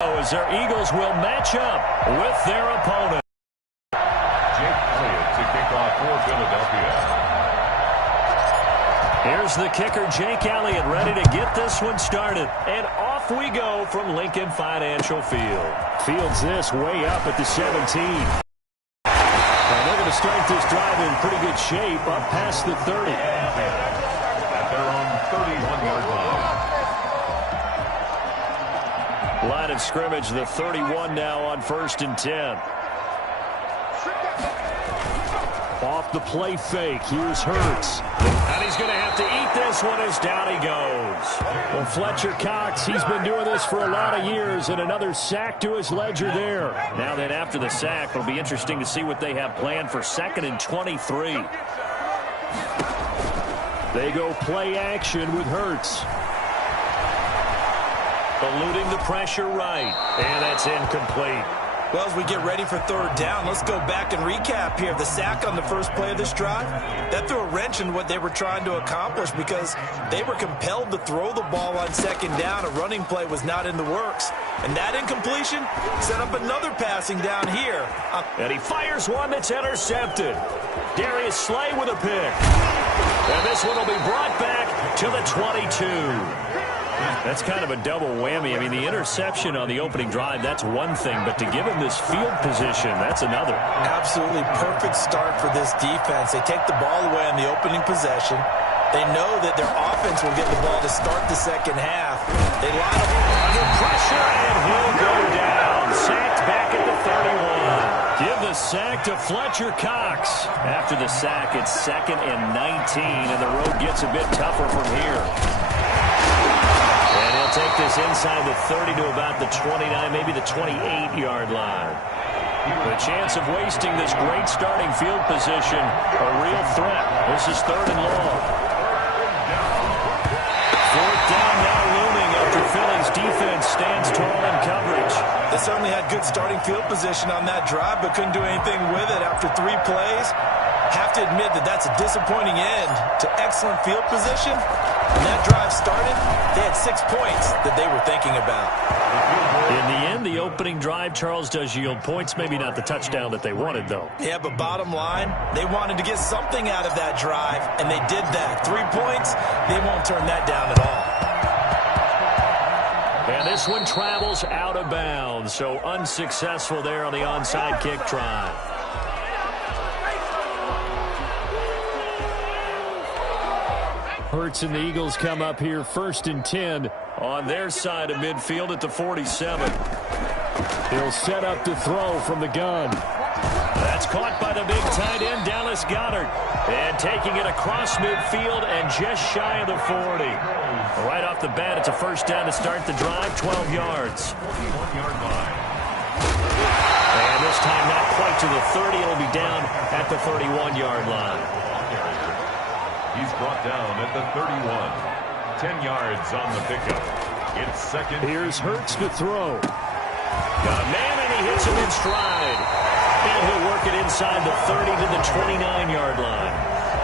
As their Eagles will match up with their opponent. Jake Elliott to kick off for Philadelphia. Here's the kicker, Jake Elliott, ready to get this one started. And off we go from Lincoln Financial Field. Fields this way up at the 17. And they're going to start this drive in pretty good shape up past the 30. At their own 31-yard line. Line of scrimmage, the 31 now on 1st and 10. Off the play fake, here's Hurts. And he's going to have to eat this one as down he goes. Well, Fletcher Cox, he's been doing this for a lot of years, and another sack to his ledger there. Now then, after the sack, it'll be interesting to see what they have planned for 2nd and 23. They go play action with Hurts. Eluding the pressure right. And that's incomplete. Well, as we get ready for 3rd down, let's go back and recap here. The sack on the first play of this drive, that threw a wrench in what they were trying to accomplish because they were compelled to throw the ball on 2nd down. A running play was not in the works. And that incompletion set up another passing down here. And he fires one that's intercepted. Darius Slay with a pick. And this one will be brought back to the 22. That's kind of a double whammy. I mean, the interception on the opening drive, that's one thing. But to give him this field position, that's another. Absolutely perfect start for this defense. They take the ball away on the opening possession. They know that their offense will get the ball to start the second half. They line up under pressure, and he'll go down. Sacked back at the 31. Give the sack to Fletcher Cox. After the sack, it's 2nd and 19, and the road gets a bit tougher from here. And he'll take this inside the 30 to about the 29, maybe the 28-yard line. The chance of wasting this great starting field position, a real threat. This is 3rd and long. 4th down now looming after Philly's defense stands tall in coverage. They certainly had good starting field position on that drive, but couldn't do anything with it after 3 plays. Have to admit that that's a disappointing end to excellent field position. When that drive started, they had 6 points that they were thinking about. In the end, the opening drive, Charles, does yield points. Maybe not the touchdown that they wanted, though. Yeah, but bottom line, they wanted to get something out of that drive, and they did that. 3 points, they won't turn that down at all. And this one travels out of bounds, so unsuccessful there on the onside kick try. Hurts and the Eagles come up here 1st and 10 on their side of midfield at the 47. He'll set up to throw from the gun. That's caught by the big tight end, Dallas Goedert. And taking it across midfield and just shy of the 40. Right off the bat, it's a 1st down to start the drive, 12 yards. And this time not quite to the 30. It'll be down at the 31-yard line. He's brought down at the 31. 10 yards on the pickup. It's 2nd. Here's Hurts to throw. Got a man, and he hits him in stride. And he'll work it inside the 30 to the 29-yard line.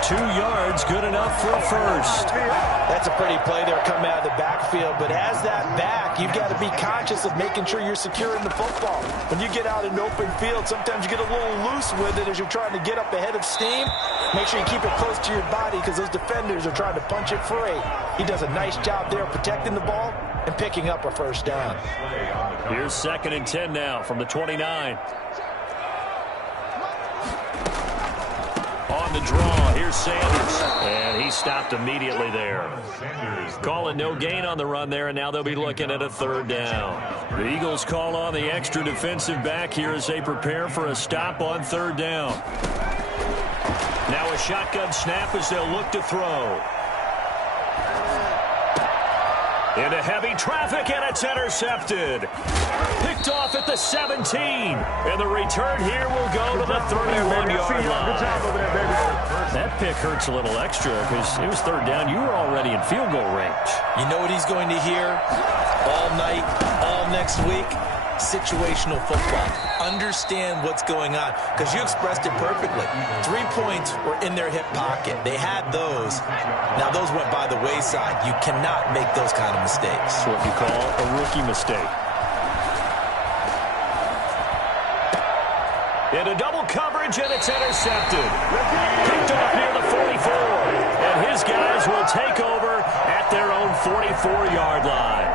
2 yards, good enough for a first. That's a pretty play there coming out of the backfield, but as that back, you've got to be conscious of making sure you're securing the football. When you get out in open field, sometimes you get a little loose with it as you're trying to get up ahead of steam. Make sure you keep it close to your body because those defenders are trying to punch it free. He does a nice job there protecting the ball and picking up a 1st down. Here's 2nd and 10 now from the 29. On the draw, here's Sanders. And he stopped immediately there. Calling no gain on the run there, and now they'll be looking at a 3rd down. The Eagles call on the extra defensive back here as they prepare for a stop on 3rd down. Now a shotgun snap as they'll look to throw. Into heavy traffic, and it's intercepted. Picked off at the 17. And the return here will go to the 31-yard line. That pick hurts a little extra because it was 3rd down. You were already in field goal range. You know what he's going to hear all night, all next week? Situational football. Understand what's going on, because you expressed it perfectly. 3 points were in their hip pocket. They had those. Now those went by the wayside. You cannot make those kind of mistakes. It's what you call a rookie mistake. Into double coverage, and it's intercepted. Picked off near the 44. And his guys will take over at their own 44-yard line.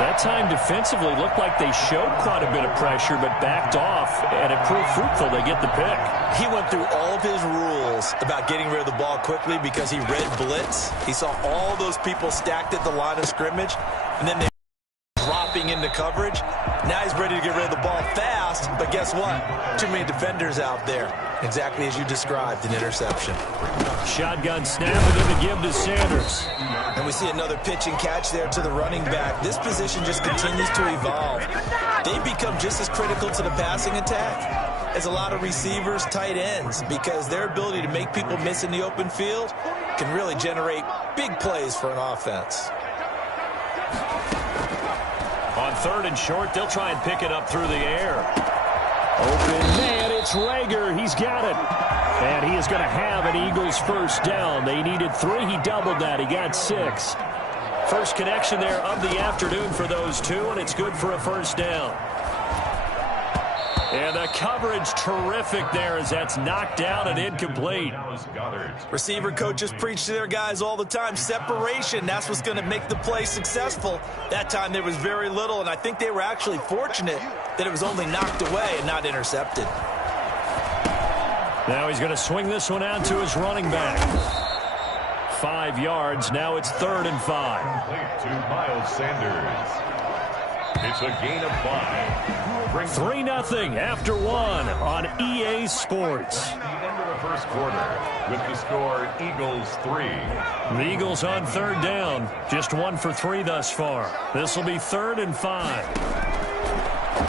That time defensively looked like they showed quite a bit of pressure, but backed off, and it proved fruitful. They get the pick. He went through all of his rules about getting rid of the ball quickly because he read blitz. He saw all those people stacked at the line of scrimmage, and then they dropping into coverage. Now he's ready to get rid of the ball fast, but guess what? Too many defenders out there. Exactly as you described, an interception. Shotgun snap and then the give to Sanders. And we see another pitch and catch there to the running back. This position just continues to evolve. They've become just as critical to the passing attack as a lot of receivers, tight ends, because their ability to make people miss in the open field can really generate big plays for an offense. On 3rd and short, they'll try and pick it up through the air. Open man, it's Rager. He's got it. And he is going to have an Eagles first down. They needed 3. He doubled that. He got 6. First connection there of the afternoon for those two, and it's good for a first down. And the coverage terrific there as that's knocked down and incomplete. Receiver coaches preach to their guys all the time. Separation, that's what's going to make the play successful. That time there was very little, and I think they were actually fortunate that it was only knocked away and not intercepted. Now he's going to swing this one out to his running back. 5 yards. Now it's 3rd and 5. To Miles Sanders. It's a gain of 5. 3-0 after 1 on EA Sports. End of the first quarter with the score Eagles 3. The Eagles on 3rd down. Just 1 for 3 thus far. This will be 3rd and 5.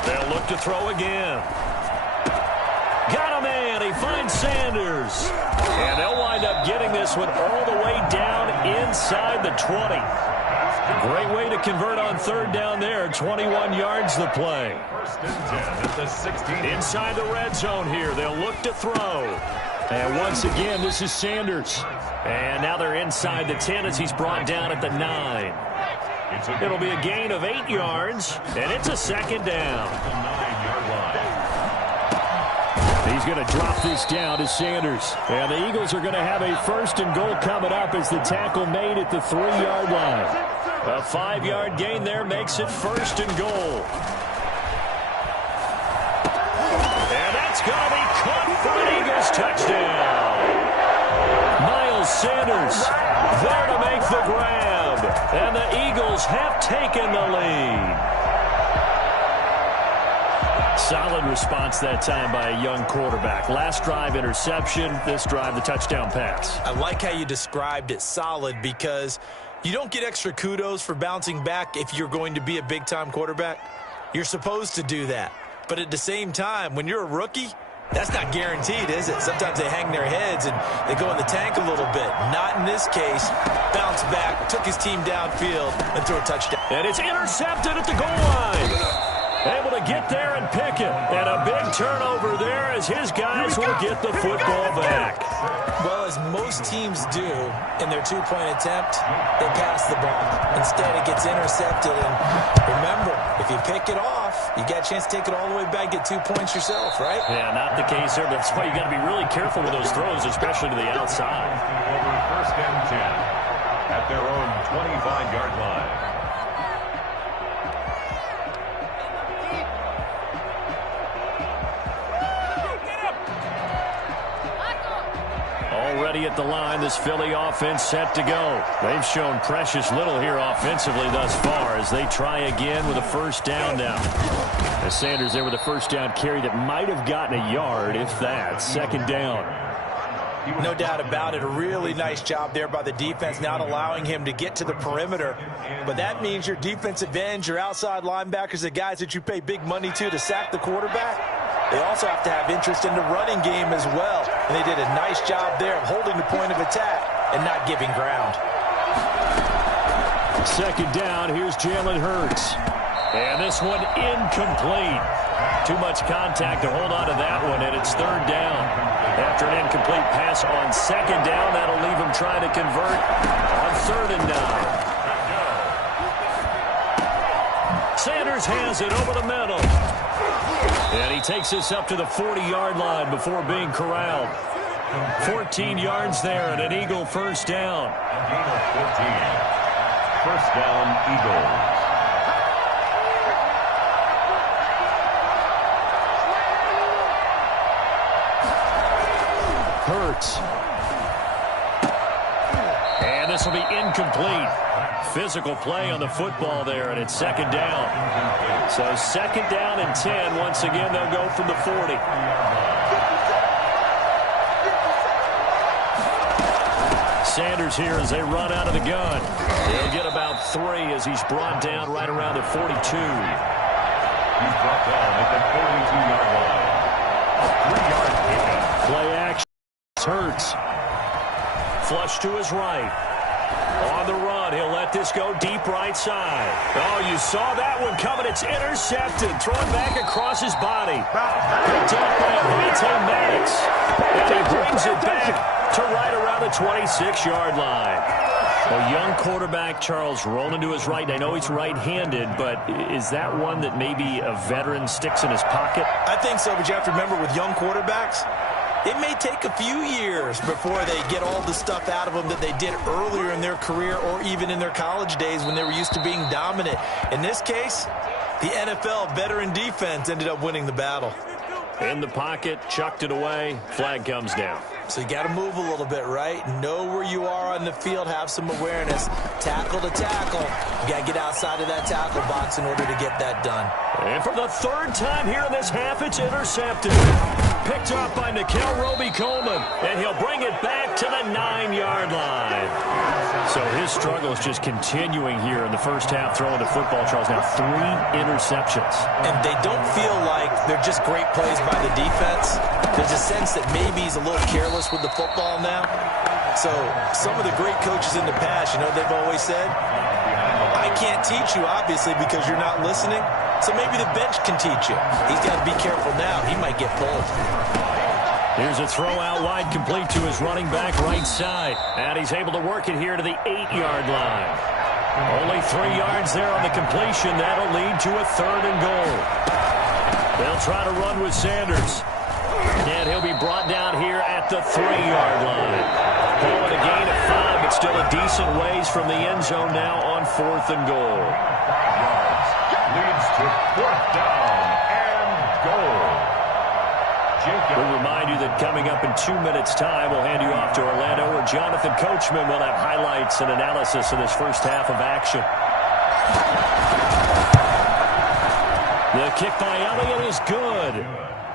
They'll look to throw again. Got a man. He finds Sanders. And they'll wind up getting this one all the way down inside the 20. Great way to convert on 3rd down there. 21 yards the play. 1st and 10 at the 16. Inside the red zone here. They'll look to throw. And once again, this is Sanders. And now they're inside the 10 as he's brought down at the 9. It'll be a gain of 8 yards, and it's a 2nd down. He's going to drop this down to Sanders. And the Eagles are going to have a 1st and goal coming up as the tackle made at the 3-yard line. A 5-yard gain there makes it 1st and goal. And that's going to be caught for an Eagles touchdown. Miles Sanders there to make the grab. And the Eagles have taken the lead. Solid response that time by a young quarterback. Last drive, interception. This drive, the touchdown pass. I like how you described it, solid, because you don't get extra kudos for bouncing back if you're going to be a big-time quarterback. You're supposed to do that. But at the same time, when you're a rookie, that's not guaranteed, is it? Sometimes they hang their heads and they go in the tank a little bit. Not in this case. Bounced back, took his team downfield, and threw a touchdown. And it's intercepted at the goal line. Able to get there and pick it. And a big turnover there as his guys will get the football back. Well, as most teams do in their two-point attempt, they pass the ball. Instead, it gets intercepted. And remember, if you pick it off, you got a chance to take it all the way back, get 2 points yourself, right? Yeah, not the case there. That's why you got to be really careful with those throws, especially to the outside. Over 1st and 10 at their own 25-yard line. Already at the line, this Philly offense set to go. They've shown precious little here offensively thus far as they try again with a 1st down now. As Sanders there with a 1st down carry that might have gotten a yard, if that. 2nd down. No doubt about it. A really nice job there by the defense, not allowing him to get to the perimeter. But that means your defensive ends, your outside linebackers, the guys that you pay big money to sack the quarterback, they also have to have interest in the running game as well. And they did a nice job there of holding the point of attack and not giving ground. 2nd down, here's Jalen Hurts. And this one incomplete. Too much contact to hold on to that one, and it's 3rd down. After an incomplete pass on 2nd down, that'll leave him trying to convert on 3rd and 9. Sanders has it over the middle. And he takes us up to the 40-yard line before being corralled. 14 yards there and an Eagle first down. Gain of 14. First down, Eagles. Hurts. And this will be incomplete. Physical play on the football there, and it's second down. So second down and 10. Once again, they'll go from the 40. Sanders here as they run out of the gun. He'll get about 3 as he's brought down right around the 42. He's brought down at the 42-yard line. A 3-yard pickup. Play action. Hurts. Flush to his right. On the run, he'll let this go deep right side. Oh, you saw that one coming. It's intercepted. Thrown back across his body. Picked up by Maddox. And he brings it back to right around the 26-yard line. A young quarterback, Charles, rolling to his right. I know he's right-handed, but is that one that maybe a veteran sticks in his pocket? I think so, but you have to remember with young quarterbacks, it may take a few years before they get all the stuff out of them that they did earlier in their career or even in their college days when they were used to being dominant. In this case, the NFL veteran defense ended up winning the battle. In the pocket, chucked it away, flag comes down. So you got to move a little bit, right? Know where you are on the field, have some awareness. Tackle to tackle. You got to get outside of that tackle box in order to get that done. And for the third time here in this half, it's intercepted. Picked up by Nikel Roby-Coleman, and he'll bring it back to the 9-yard line. So his struggle is just continuing here in the first half, throwing the football, Charles. Now 3 interceptions. And they don't feel like they're just great plays by the defense. There's a sense that maybe he's a little careless with the football now. So some of the great coaches in the past, you know, they've always said, I can't teach you, obviously, because you're not listening. So maybe the bench can teach you. He's got to be careful now. He might get pulled. Here's a throw out wide, complete to his running back right side. And he's able to work it here to the 8-yard line. Only 3 yards there on the completion. That'll lead to a 3rd and goal. They'll try to run with Sanders. And he'll be brought down here at the 3-yard line. Pulling a gain of 5, but still a decent ways from the end zone now on 4th and goal. Leads to 4th down and goal. We'll remind you that coming up in 2 minutes' time, we'll hand you off to Orlando, where Jonathan Coachman will have highlights and analysis of this first half of action. The kick by Elliott is good,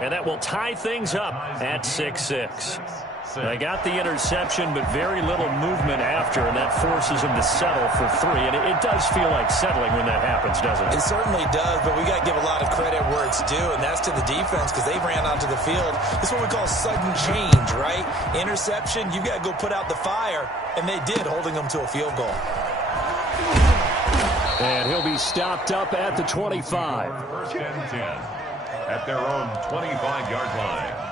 and that will tie things up at 6-6. They got the interception, but very little movement after, and that forces them to settle for 3. And it does feel like settling when that happens, doesn't it? It certainly does, but we got to give a lot of credit where it's due, and that's to the defense because they ran onto the field. This is what we call sudden change, right? Interception, you got to go put out the fire, and they did, holding them to a field goal. And he'll be stopped up at the 25. First and 10 at their own 25-yard line.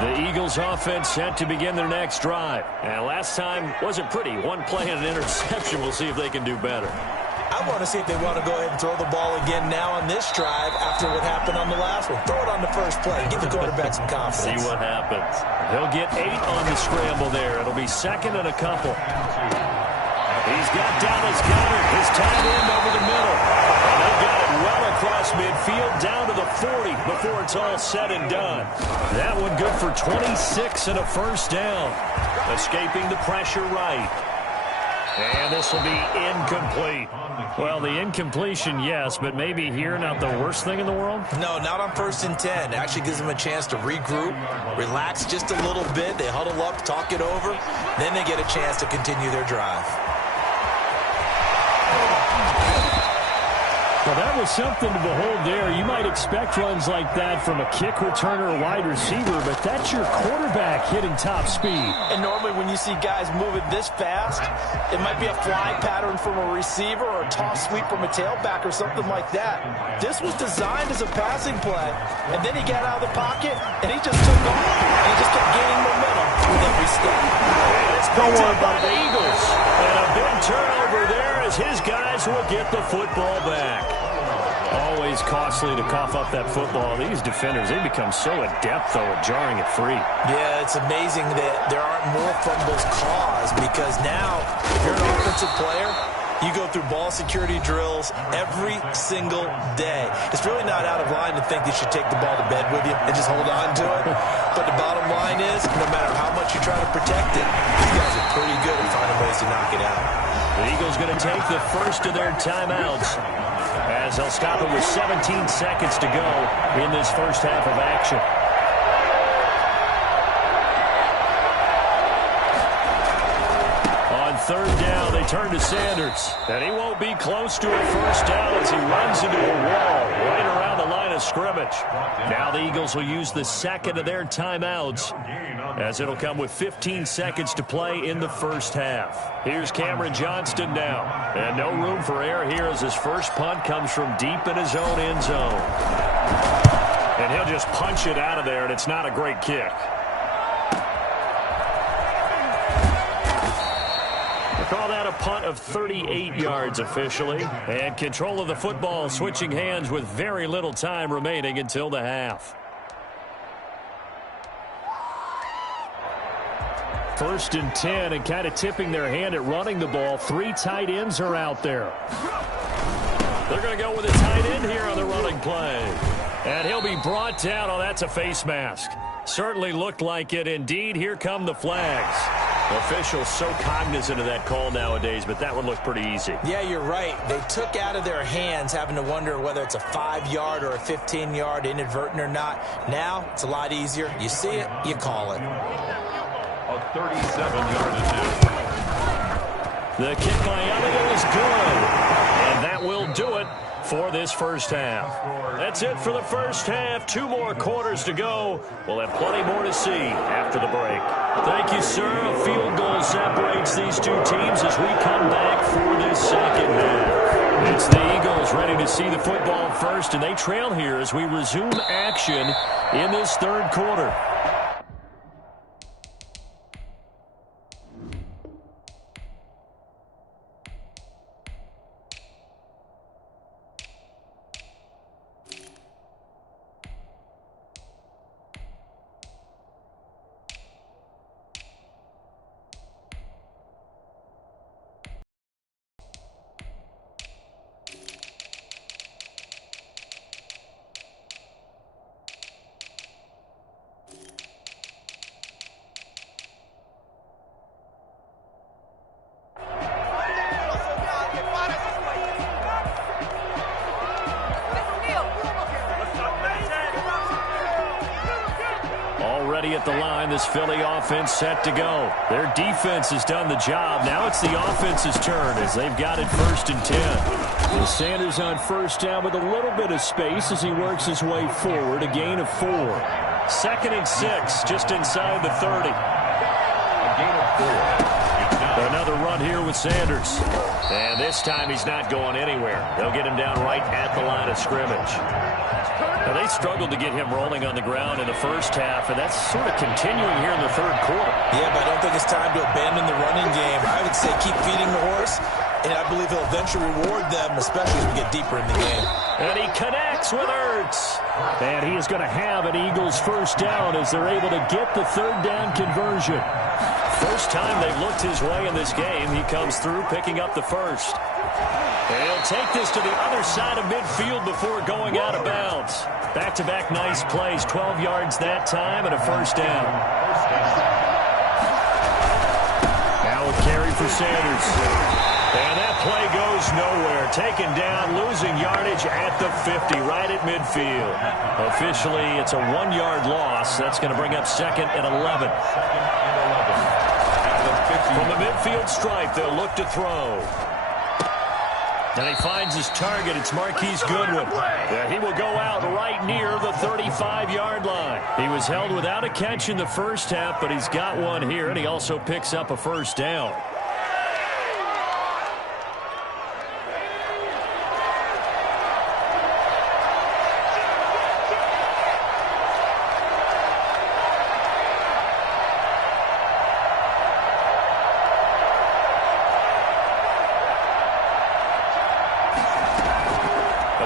The Eagles offense set to begin their next drive. And last time wasn't pretty. 1 play and an interception. We'll see if they can do better. I want to see if they want to go ahead and throw the ball again now on this drive after what happened on the last one. Throw it on the first play. Give the quarterback some confidence. See what happens. He'll get 8 on the scramble there. It'll be 2nd and a couple. He's got Dallas Goedert, his tight end over the middle. And they've got it well across midfield down to the 40 before it's all said and done. That one good for 26 and a first down. Escaping the pressure right. And this will be incomplete. Well, the incompletion, yes, but maybe here not the worst thing in the world? No, not on 1st and 10. It actually gives them a chance to regroup, relax just a little bit. They huddle up, talk it over. Then they get a chance to continue their drive. Well, that was something to behold there. You might expect runs like that from a kick returner or wide receiver, but that's your quarterback hitting top speed. And normally when you see guys moving this fast, it might be a fly pattern from a receiver or a toss sweep from a tailback or something like that. This was designed as a passing play, and then he got out of the pocket, and he just took off, and he just kept gaining momentum with every step. It's picked up by the Eagles. And a big turnover there as his guys will get the football back. Always always costly to cough up that football. These defenders, they become so adept, though, at jarring it free. Yeah, it's amazing that there aren't more fumbles caused because now, if you're an offensive player, you go through ball security drills every single day. It's really not out of line to think you should take the ball to bed with you and just hold on to it. But the bottom line is, no matter how much you try to protect it, these guys are pretty good at finding ways to knock it out. The Eagles going to take the first of their timeouts as they'll stop it with 17 seconds to go in this first half of action. On third down, they turn to Sanders. And he won't be close to a first down as he runs into a wall right around the line of scrimmage. Now the Eagles will use the second of their timeouts as it'll come with 15 seconds to play in the first half. Here's Cameron Johnston now. And no room for error here as his first punt comes from deep in his own end zone. And he'll just punch it out of there, and it's not a great kick. Call that a punt of 38 yards officially. And control of the football switching hands with very little time remaining until the half. First and 10, and kind of tipping their hand at running the ball. 3 tight ends are out there. They're going to go with a tight end here on the running play. And he'll be brought down. Oh, that's a face mask. Certainly looked like it. Indeed, here come the flags. Officials so cognizant of that call nowadays, but that one looked pretty easy. Yeah, you're right. They took out of their hands having to wonder whether it's a 5-yard or a 15-yard inadvertent or not. Now, it's a lot easier. You see it, you call it. A 37-yard attempt. The kick by Elliott is good, and that will do it for this first half. That's it for the first half. 2 more quarters to go. We'll have plenty more to see after the break. Thank you, sir. A field goal separates these two teams as we come back for this second half. It's the Eagles ready to see the football first, and they trail here as we resume action in this third quarter. At the line, this Philly offense set to go. Their defense has done the job. Now it's the offense's turn as they've got it first and 10. Well, Sanders on first down with a little bit of space as he works his way forward. A gain of 4. 2nd and 6, just inside the 30. A gain of 4. Another run here with Sanders. And this time he's not going anywhere. They'll get him down right at the line of scrimmage. Now, they struggled to get him rolling on the ground in the first half, and that's sort of continuing here in the third quarter. Yeah, but I don't think it's time to abandon the running game. I would say keep feeding the horse, and I believe he'll eventually reward them, especially as we get deeper in the game. And he connects with Ertz. And he is going to have an Eagles first down as they're able to get the third down conversion. First time they've looked his way in this game. He comes through picking up the first. And he'll take this to the other side of midfield before going out of bounds. Back-to-back nice plays. 12 yards that time and a first down. Now a carry for Sanders. And that play goes nowhere. Taken down, losing yardage at the 50, right at midfield. Officially, it's a 1-yard loss. That's going to bring up 2nd and 11. From the midfield stripe, they'll look to throw. And he finds his target. It's Marquise Goodwin. Yeah, he will go out right near the 35-yard line. He was held without a catch in the first half, but he's got one here, and he also picks up a first down.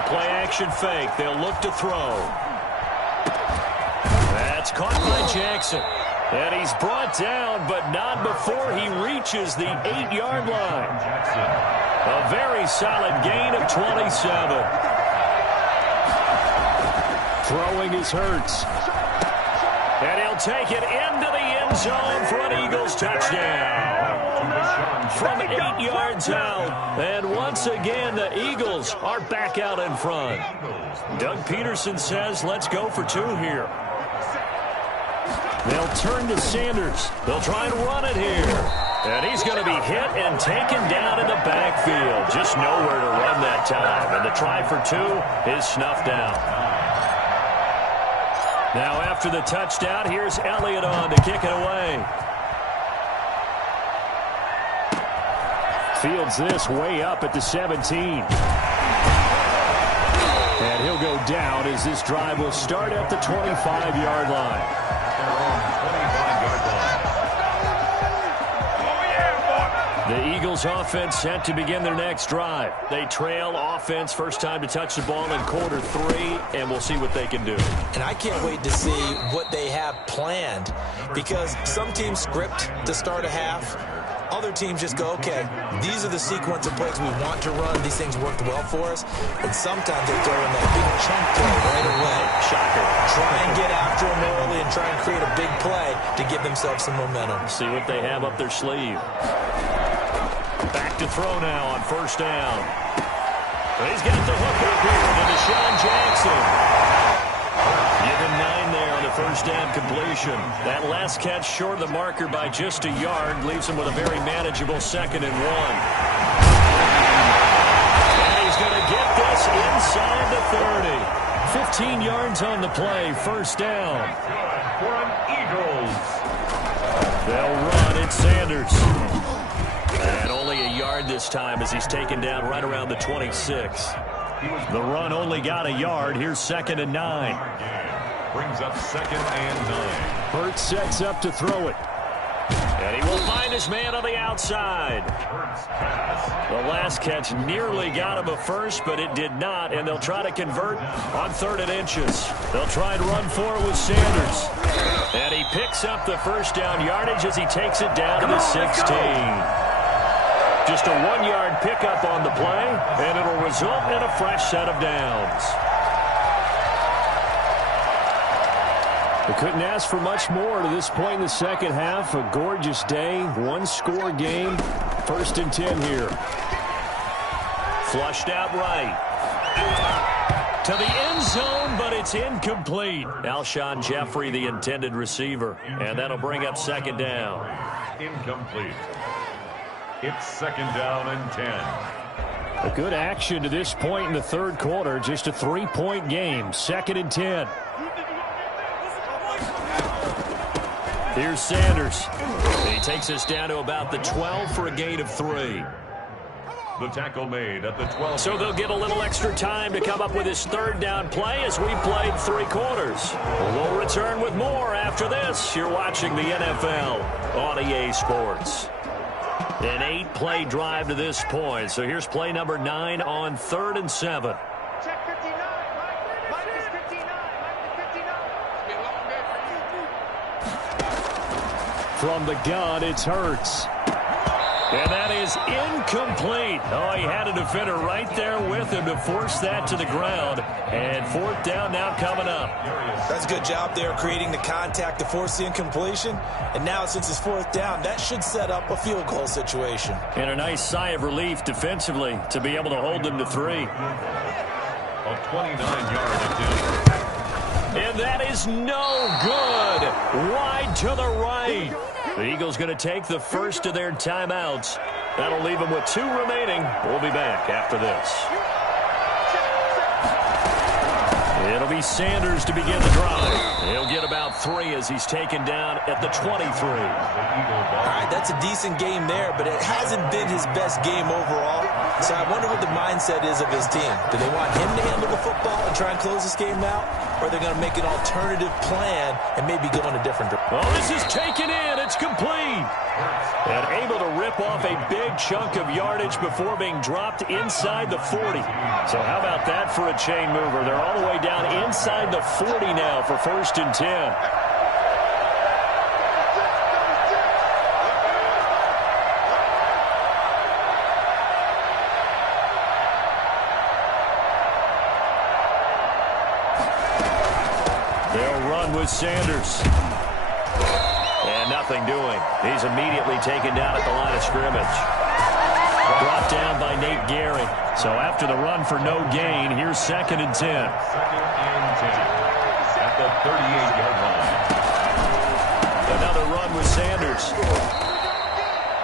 play action fake. They'll look to throw. That's caught by Jackson. And he's brought down, but not before he reaches the 8-yard line. A very solid gain of 27. Throwing is Hurts. And he'll take it into the end zone for an Eagles touchdown. From 8 yards out. And once again, the Eagles are back out in front. Doug Peterson says, let's go for 2 here. They'll turn to Sanders. They'll try and run it here. And he's going to be hit and taken down in the backfield. Just nowhere to run that time. And the try for 2 is snuffed out. Now after the touchdown, here's Elliott on to kick it away. Fields this way up at the 17. And he'll go down as this drive will start at the 25-yard line. The Eagles offense set to begin their next drive. They trail offense, first time to touch the ball in quarter 3, and we'll see what they can do. And I can't wait to see what they have planned, because some teams script to start a half. Other teams just go, okay, these are the sequence of plays we want to run. These things worked well for us. And sometimes they throw in that big chunk play right away. Shocker. Try and get after them early and try and create a big play to give themselves some momentum. See what they have up their sleeve. Back to throw now on first down. He's got the hook up here to Deshaun Jackson. Given 9 there on the first down completion. That last catch short of the marker by just a yard leaves him with a very manageable 2nd and 1. And he's going to get this inside the 30. 15 yards on the play, first down. For an Eagles. They'll run it, Sanders. And only a yard this time as he's taken down right around the 26. The run only got a yard. Here's 2nd and 9. Brings up 2nd and 9. Hurts sets up to throw it. And he will find his man on the outside. The last catch nearly got him a first, but it did not, and they'll try to convert on 3rd and inches. They'll try and run for it with Sanders. And he picks up the first down yardage as he takes it down to the 16. Just a 1-yard pickup on the play, and it'll result in a fresh set of downs. They couldn't ask for much more to this point in the second half. A gorgeous day, 1-score game. 1st and 10 here. Flushed out right. To the end zone, but it's incomplete. Alshon Jeffrey, the intended receiver. And that'll bring up 2nd down. Incomplete. It's 2nd down and 10. A good action to this point in the 3rd quarter. Just a 3-point game. 2nd and 10. Here's Sanders. He takes us down to about the 12 for a gain of 3. The tackle made at the 12. So they'll get a little extra time to come up with his 3rd down play as we played 3 quarters. We'll return with more after this. You're watching the NFL on EA Sports. An 8-play drive to this point. So here's play number 9 on 3rd and 7. Check 59. Mike is 59. From the gun, it's Hurts. And that is incomplete. Oh, he had a defender right there with him to force that to the ground. And 4th down now coming up. That's a good job there creating the contact to force the incompletion. And now since it's 4th down, that should set up a field goal situation. And a nice sigh of relief defensively to be able to hold them to 3. A 29-yard attempt. And that is no good. Wide to the right. The Eagles going to take the first of their timeouts. That'll leave them with 2 remaining. We'll be back after this. It'll be Sanders to begin the drive. He'll get about 3 as he's taken down at the 23. All right, that's a decent game there, but it hasn't been his best game overall. So I wonder what the mindset is of his team. Do they want him to handle the football and try and close this game out? Or are they going to make an alternative plan and maybe go in a different direction? Oh, this is taken in. It's complete. And able to rip off a big chunk of yardage before being dropped inside the 40. So how about that for a chain mover? They're all the way down inside the 40 now for 1st and 10. They'll run with Sanders. And nothing doing. He's immediately taken down at the line of scrimmage. Brought down by Nate Gehring. So after the run for no gain, here's 2nd and 10. 2nd and 10 at the 38-yard line. Another run with Sanders.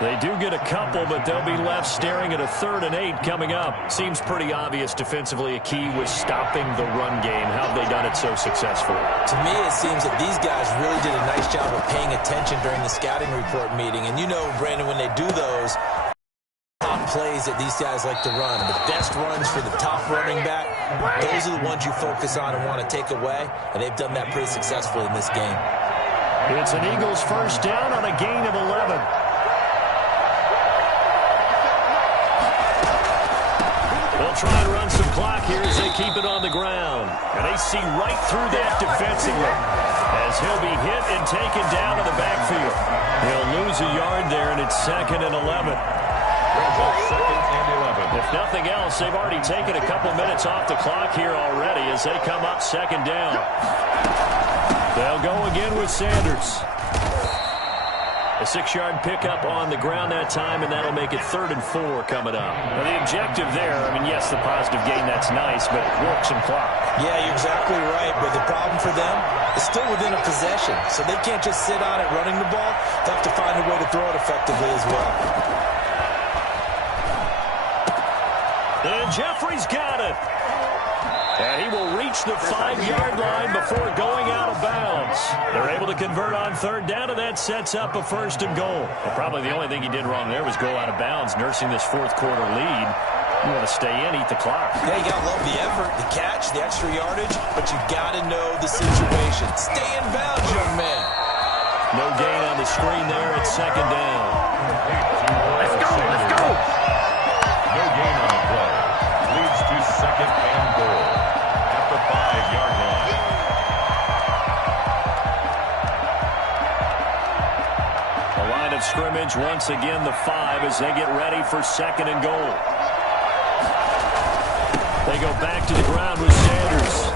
They do get a couple, but they'll be left staring at a 3rd and 8 coming up. Seems pretty obvious defensively a key was stopping the run game. How have they done it so successfully? To me, it seems that these guys really did a nice job of paying attention during the scouting report meeting. And you know, Brandon, when they do those top plays that these guys like to run, the best runs for the top running back, those are the ones you focus on and want to take away. And they've done that pretty successfully in this game. It's an Eagles 1st down on a gain of 11. They'll try and run some clock here as they keep it on the ground. And they see right through that defensively as he'll be hit and taken down in the backfield. He'll lose a yard there, and it's 2nd and 11. Brings up 2nd and 11. If nothing else, they've already taken a couple minutes off the clock here already as they come up 2nd down. They'll go again with Sanders. A 6-yard pickup on the ground that time, and that'll make it 3rd and 4 coming up. Now, the objective there, I mean, yes, the positive gain, that's nice, but work some clock. Yeah, you're exactly right, but the problem for them is still within a possession, so they can't just sit on it running the ball. They have to find a way to throw it effectively as well. And Jeffrey's got it. And he will reach the 5-yard line before going out of bounds. They're able to convert on 3rd down, and that sets up a 1st and goal. Well, probably the only thing he did wrong there was go out of bounds, nursing this 4th quarter lead. You want to stay in, eat the clock. Yeah, you got to love the effort, the catch, the extra yardage, but you got to know the situation. Stay in bounds, young man. No gain on the screen there. It's 2nd down. Let's go, let's go. No gain on the play. Leads to 2nd and goal at the 5-yard line. The line of scrimmage, once again, the 5 as they get ready for 2nd and goal. They go back to the ground with Sanders.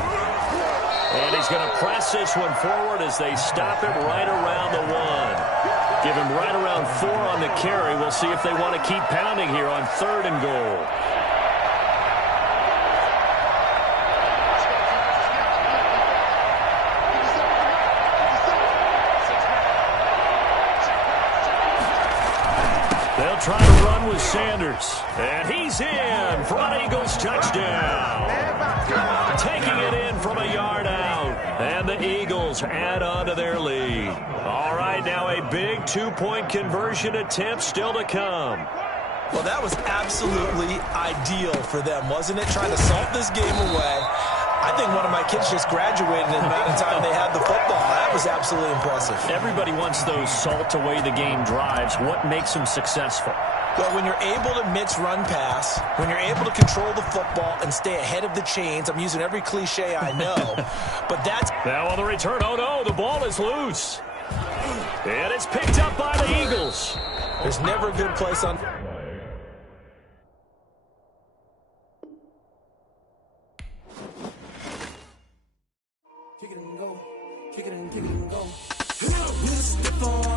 And he's going to press this one forward as they stop it right around the 1. Give him right around 4 on the carry. We'll see if they want to keep pounding here on 3rd and goal. They'll try to run with Sanders. And he's in for an Eagles touchdown. Taking it in from a yard out. And the Eagles add on to their lead. All right, now a big 2-point conversion attempt still to come. Well, that was absolutely ideal for them, wasn't it? Trying to salt this game away. I think one of my kids just graduated in the amount of time they had the football. That was absolutely impressive. Everybody wants those salt away the game drives. What makes them successful? Well, when you're able to mix run pass, when you're able to control the football and stay ahead of the chains, I'm using every cliche I know, but that's... Now on the return, oh no, the ball is loose. And it's picked up by the Eagles. There's never a good place on... Kick it and go. Kick it and go. We'll step on